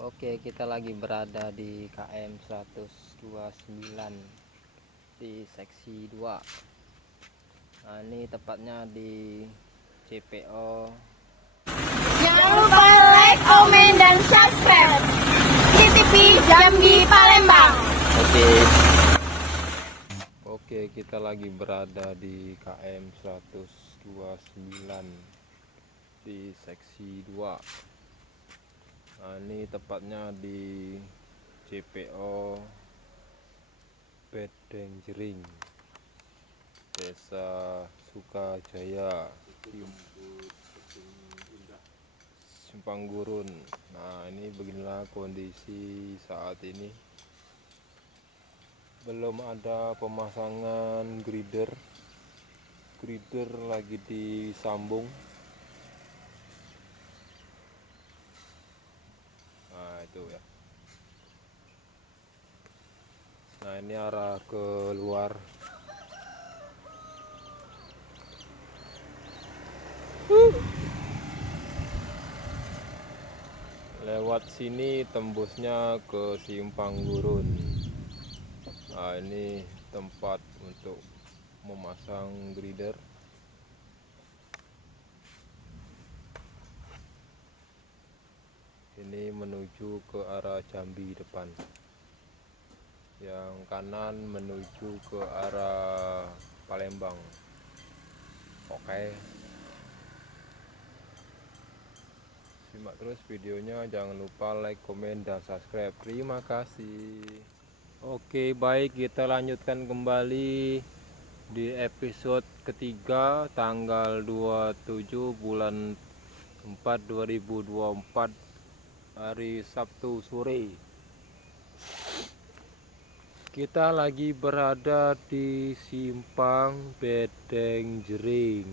Oke, kita lagi berada di KM 129 di seksi 2. Nah, ini tepatnya di CPO. Jangan lupa like, komen, dan subscribe CTV Jambi Palembang. Oke, kita lagi berada di KM 129 di seksi 2. Nah, ini tepatnya di CPO Bedengjering, Desa Sukajaya, Simpang Gurun. Nah, ini beginilah kondisi saat ini. Belum ada pemasangan grider lagi disambung. Nah, itu ya. Nah, ini arah keluar. Lewat sini tembusnya ke Simpang Gurun. Nah, ini tempat untuk memasang grider. Ini menuju ke arah Jambi depan. Yang kanan menuju ke arah Palembang. Oke. Simak terus videonya, jangan lupa like, komen, dan subscribe. Terima kasih. Oke, baik, kita lanjutkan kembali di episode ketiga tanggal 27 bulan 4 2024, hari Sabtu sore. Kita lagi berada di Simpang Bedengjering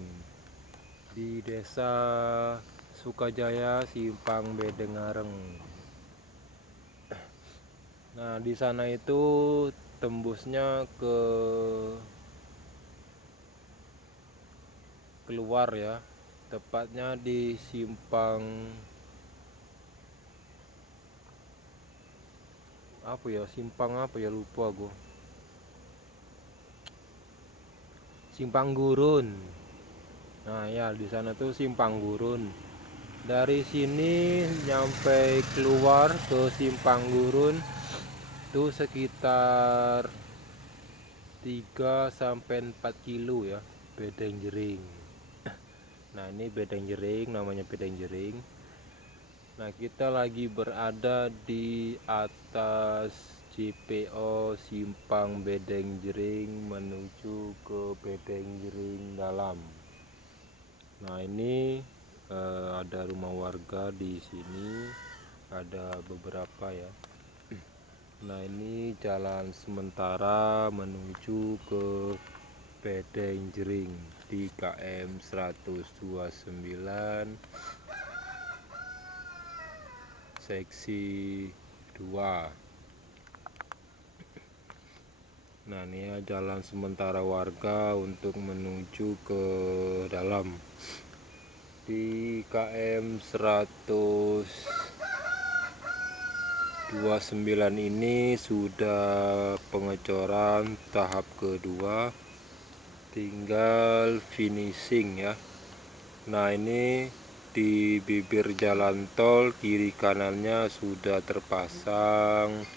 di Desa Sukajaya, Simpang Bedengareng. Nah, di sana itu tembusnya keluar ya, tepatnya di Simpang apa ya, lupa gue. Simpang Gurun. Nah ya, di sana tuh Simpang Gurun. Dari sini nyampe keluar ke Simpang Gurun itu sekitar 3 sampai 4 kilo ya, Bedengjering. Nah, ini Bedengjering, namanya Bedengjering. Nah, kita lagi berada di atas CPO Simpang Bedengjering menuju ke Bedengjering dalam. Nah, ini ada rumah warga di sini, ada beberapa ya. Nah, ini jalan sementara menuju ke Bedengjering di KM 129 seksi 2. Nah, ini ya jalan sementara warga untuk menuju ke dalam. Di KM 129 ini sudah pengecoran tahap kedua, tinggal finishing ya. Nah, ini di bibir jalan tol kiri kanannya sudah terpasang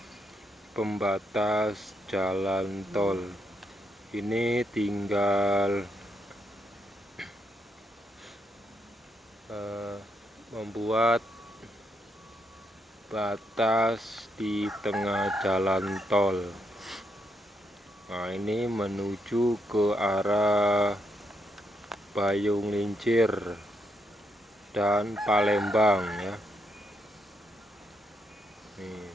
pembatas jalan tol. Ini tinggal membuat batas di tengah jalan tol. Nah, ini menuju ke arah Bayung Lincir dan Palembang ya. Nih.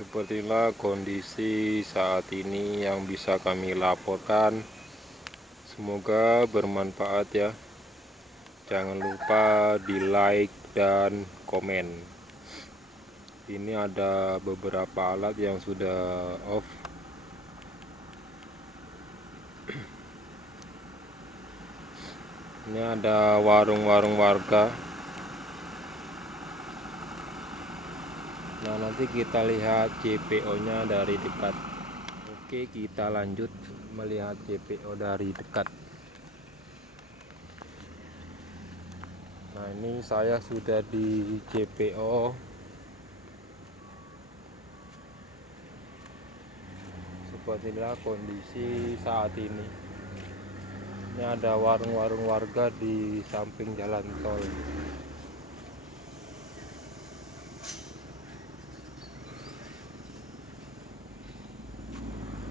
Sepertilah kondisi saat ini yang bisa kami laporkan. Semoga bermanfaat ya. Jangan lupa di like dan komen. Ini ada beberapa alat yang sudah off. Ini ada warung-warung warga. Nah, nanti kita lihat JPO-nya dari dekat. Oke, kita lanjut melihat JPO dari dekat. Nah, ini saya sudah di JPO. Seperti inilah kondisi saat ini. Ini ada warung-warung warga di samping jalan tol.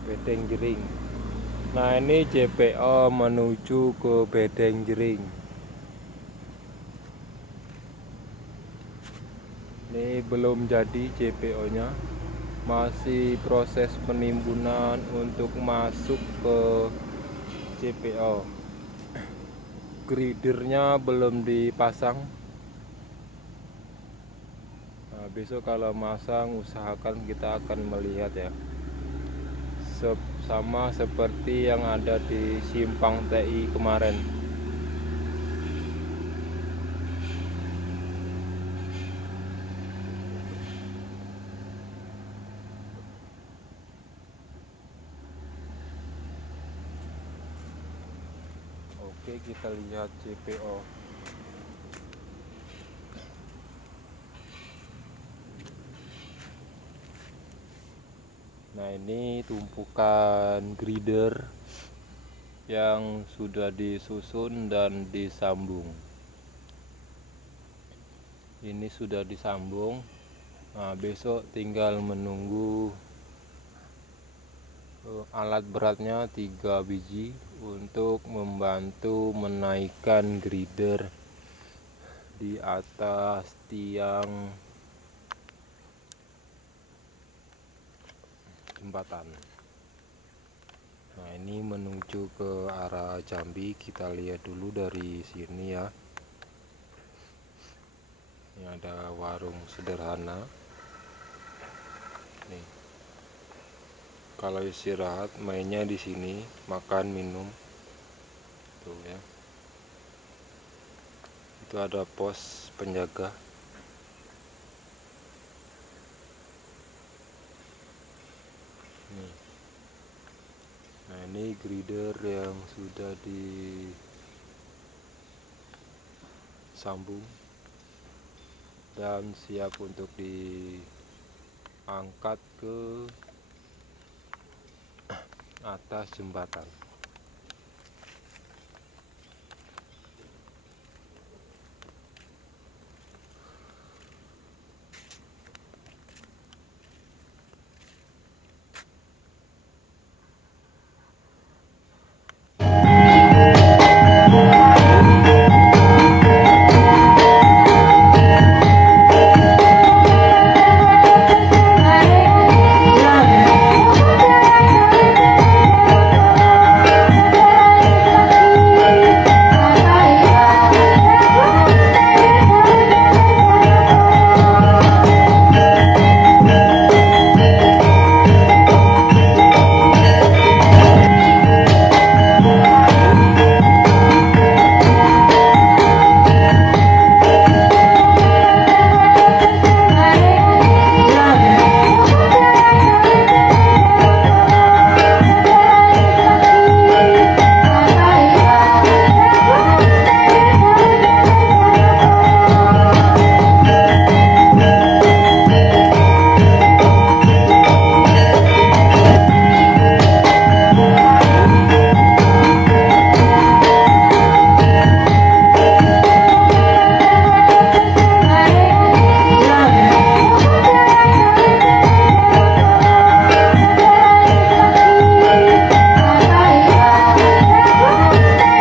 Bedeng Jering. Nah, ini JPO menuju ke Bedeng Jering. Ini belum jadi JPO-nya. Masih proses penimbunan untuk masuk ke JPO. Gridernya belum dipasang. Nah, besok kalau masang usahakan kita akan melihat ya. Sama seperti yang ada di Simpang TI kemarin. Oke, kita lihat JPO. Nah, ini tumpukan grider yang sudah disusun dan disambung. Ini sudah disambung. Nah, besok tinggal menunggu alat beratnya 3 biji untuk membantu menaikkan grider di atas tiang jembatan. Nah, ini menuju ke arah Jambi. Kita lihat dulu dari sini ya. Ini ada warung sederhana. Nih, kalau istirahat mainnya di sini, makan minum. Tuh ya. Itu ada pos penjaga. Nih. Nah, ini grider yang sudah disambung dan siap untuk diangkat ke atas jembatan.